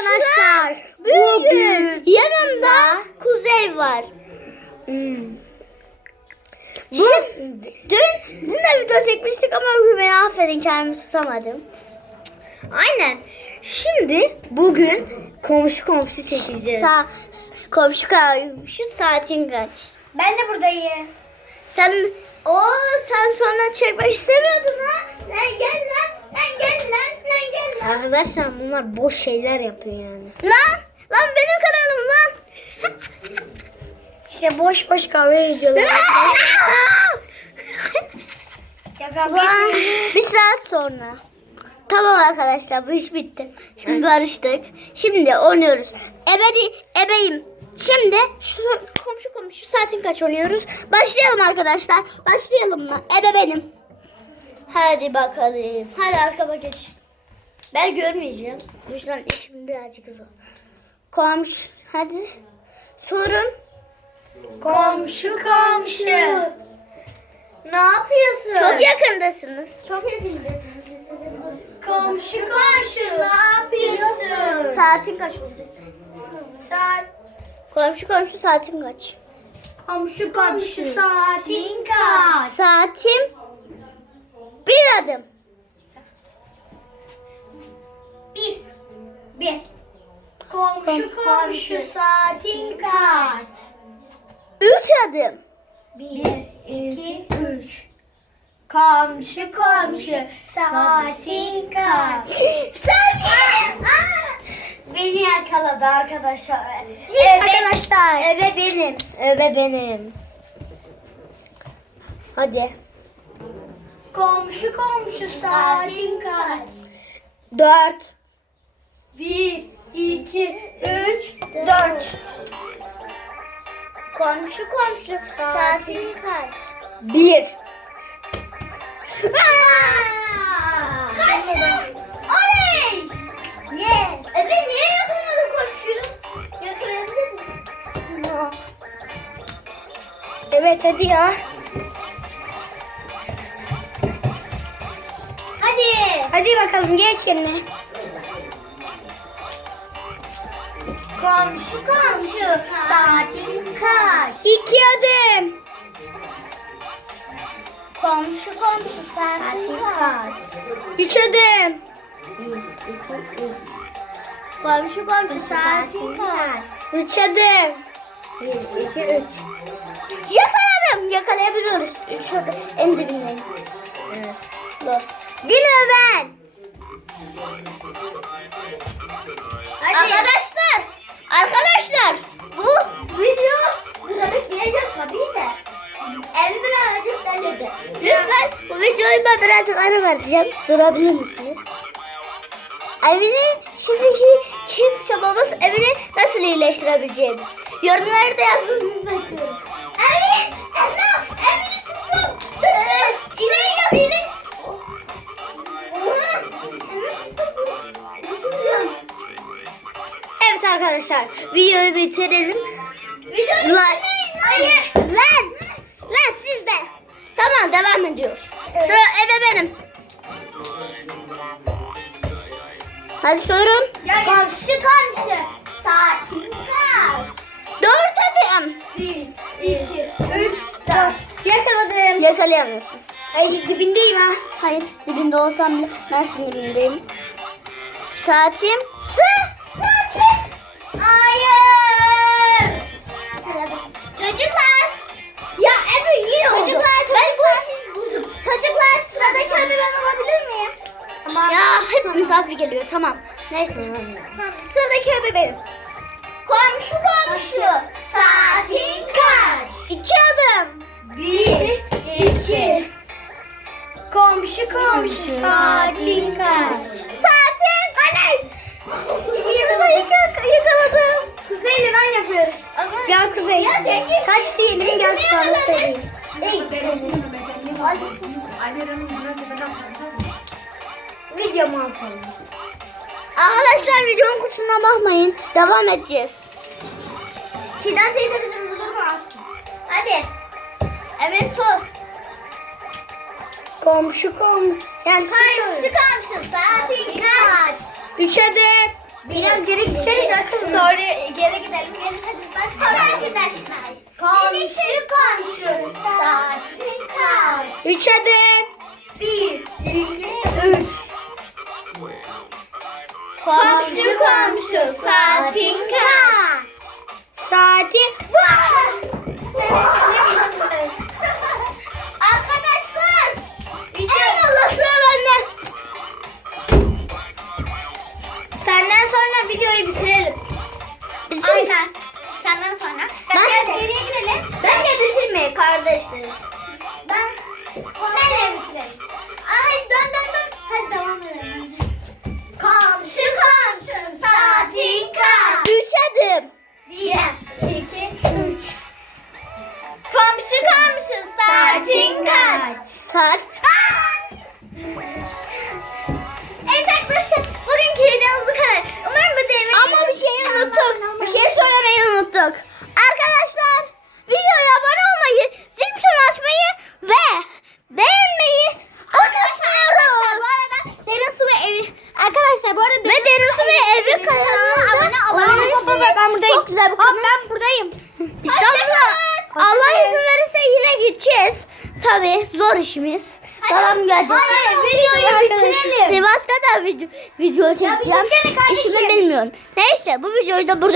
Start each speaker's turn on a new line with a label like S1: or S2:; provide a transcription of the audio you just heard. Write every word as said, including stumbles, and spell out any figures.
S1: arkadaşlar. Bugün yanımda Kuzey var. Hmm. Bu, dün bununla video çekmiştik ama bugün beni affedin, kendimi susamadım. Aynen. Şimdi bugün komşu komşu çekeceğiz. Sa komşu komşu saatin kaç?
S2: Ben de buradayım.
S1: Sen o sen sonra çekmek istemiyordun ha? Lan gel lan. Lan gel lan. Lan gel lan.
S2: Arkadaşlar bunlar boş şeyler yapıyor yani.
S1: Lan. Lan benim kanalım lan.
S2: İşte boş boş kahve ediyorlar. Ya kavga
S1: Vay,
S2: etmeyin.
S1: bir saat sonra. Tamam arkadaşlar, bu iş bitti. Şimdi barıştık. Şimdi oynuyoruz. Ebedi ebeyim. Şimdi şu komşu komşu saatin kaç oynuyoruz? Başlayalım arkadaşlar. Başlayalım mı? Ebe benim. Hadi bakalım. Hadi arkama geç. Ben görmeyeceğim. Bu yüzden işim birazcık zor. Komşu. Hadi. Sorun.
S2: Komşu komşu. Ne yapıyorsun?
S1: Çok yakındasınız. Çok yakındasınız.
S2: Komşu komşu ne yapıyorsun?
S1: Saatin kaç olacak?
S2: Saat.
S1: Komşu komşu saatin kaç?
S2: Komşu komşu saatin kaç?
S1: Saatim bir adım.
S2: Bir. Bir. Komşu komşu saatin kaç?
S1: Üç adım.
S2: Bir, iki, üç. Komşu komşu saatin kaç?
S1: Saatim.
S2: Beni yakaladı arkadaşlar.
S1: Evet, arkadaşlar.
S2: Ebe benim.
S1: Öbe benim. Hadi.
S2: Komşu komşu saatin kaç?
S1: Dört.
S2: Bir, iki, üç, dört.
S1: Komşu komşu saatin kaç?
S2: Bir.
S1: Kaçtım. Oley.
S2: Yes.
S1: Ebe niye yakalamadın komşuyu? Yakalayabilir miyim? No.
S2: Evet hadi ya.
S1: Hadi.
S2: Hadi bakalım geç yerine.
S1: Komşu komşu saatin kaç?
S2: İki adım.
S1: Komşu komşu saatin kaç?
S2: Üç adım.
S1: Komşu komşu saatin kaç?
S2: Üç adım.
S1: Bir, iki, üç. Yakaladım. Yakalayabiliyoruz. Üç adım. En dibindeyim.
S2: Evet.
S1: Dur. Yine ben.
S2: Hadi.
S1: Arkadaşlar. Arkadaşlar. Bu video burada bekleyeceğim tabii de. Evi birazcık delirdi. Lütfen bu videoyu ben birazcık ara vereceğim. Durabilir misiniz? Evini şimdiki kim çabamız evini nasıl iyileştirebileceğimiz. Yorumlarda yazmanızı bekliyorum. Evi, Allah, evini tuttum. Tuttum. İneği yap, ineği.
S2: Evet arkadaşlar videoyu bitirelim.
S1: Videoyu
S2: Lan.
S1: Hayır. Lan. Lan siz de. Tamam, devam ediyoruz. Sıra ebe benim. Hadi sorun.
S2: Komşu komşu saatin kaç?
S1: Dört adım.
S2: Bir, iki, üç, dört. Yakaladım.
S1: Yakalayamıyorsun.
S2: Ay dibindeyim ha.
S1: Hayır, dibinde olsam bile ben senin dibindeyim. Saatim. Sı. Saatim.
S2: Hayır.
S1: Çocuklar. Ya Ebru yine oldu.
S2: Çocuklar,
S1: Ben bu işi buldum. Çocuklar, sıradaki adı ben olabilir miyim?
S2: Tamam.
S1: Ya hep misafir geliyor, tamam. Neyse. Sıradaki adı benim. Komşu komşu. Saatin kaç?
S2: İki adım. Bir, iki. Komşu komşu saatin kaç?
S1: Saatin. Oley. Yakaladım. Yakaladım.
S2: Kuzey'le ben yapıyoruz. Gel Kuzey.
S1: Ya denge-
S2: Kaç diyelim gel
S1: Denge-
S2: bana söyleyeyim. Video mu yapalım?
S1: Arkadaşlar videonun kutusuna bakmayın. Devam edeceğiz. Çiğdem teyze bizim durdurmasın. Hadi. Evet sor.
S2: Komşu komşu. Yani siz
S1: Komşu
S2: sorun.
S1: komşu saatin kaç?
S2: Üç adım. Biraz geri gitseniz arkadaşlar.
S1: Sonra geri gidelim. Geri hadi başlayalım. Arkadaşlar. Komşu komşu saatin kaç?
S2: Üç adım.
S1: Bir, iki, üç. Komşu komşu saatin kaç?
S2: Saati.
S1: Arkadaşlar. Eyvallah sıra bende.
S2: Senden sonra videoyu bitirelim.
S1: Aynen. Senden sonra.
S2: Ben
S1: Biraz
S2: de.
S1: geriye gidelim.
S2: Ben de bitirmeyin kardeşlerim.
S1: Ben ben de bitirelim. Ay dön dön dön. Hadi devam edelim önce. Komşu komşu saatin kaç?
S2: Üç adım.
S1: Bir, iki, üç. Komşu komşu saatin kaç?
S2: Saat.
S1: Evet arkadaşlar bugünkü videomuz bu kadar. Umarım bu devre...
S2: Ama bir şeyi unuttuk. Bir şey söylemeyi unuttuk. Arkadaşlar videoya abone olmayı, zil butonunu açmayı ve beğenmeyi unutmuyoruz.
S1: Bu arada Derin Su ve Evi... Arkadaşlar bu arada
S2: Ve Derin Su ve Evi kanalına
S1: abone olabilirsiniz.
S2: Ben buradayım. Çok güzel bir kanal. Ben buradayım. İstanbul'a Allah izin verirse yine gideceğiz. Tabii zor işimiz. Tamam geleceğiz.
S1: Hayır, videoyu bitirelim.
S2: Sivas'ta da video, video çekeceğim.
S1: bitirsene kardeşim.
S2: İşimi bilmiyorum. Neyse bu videoyu da burada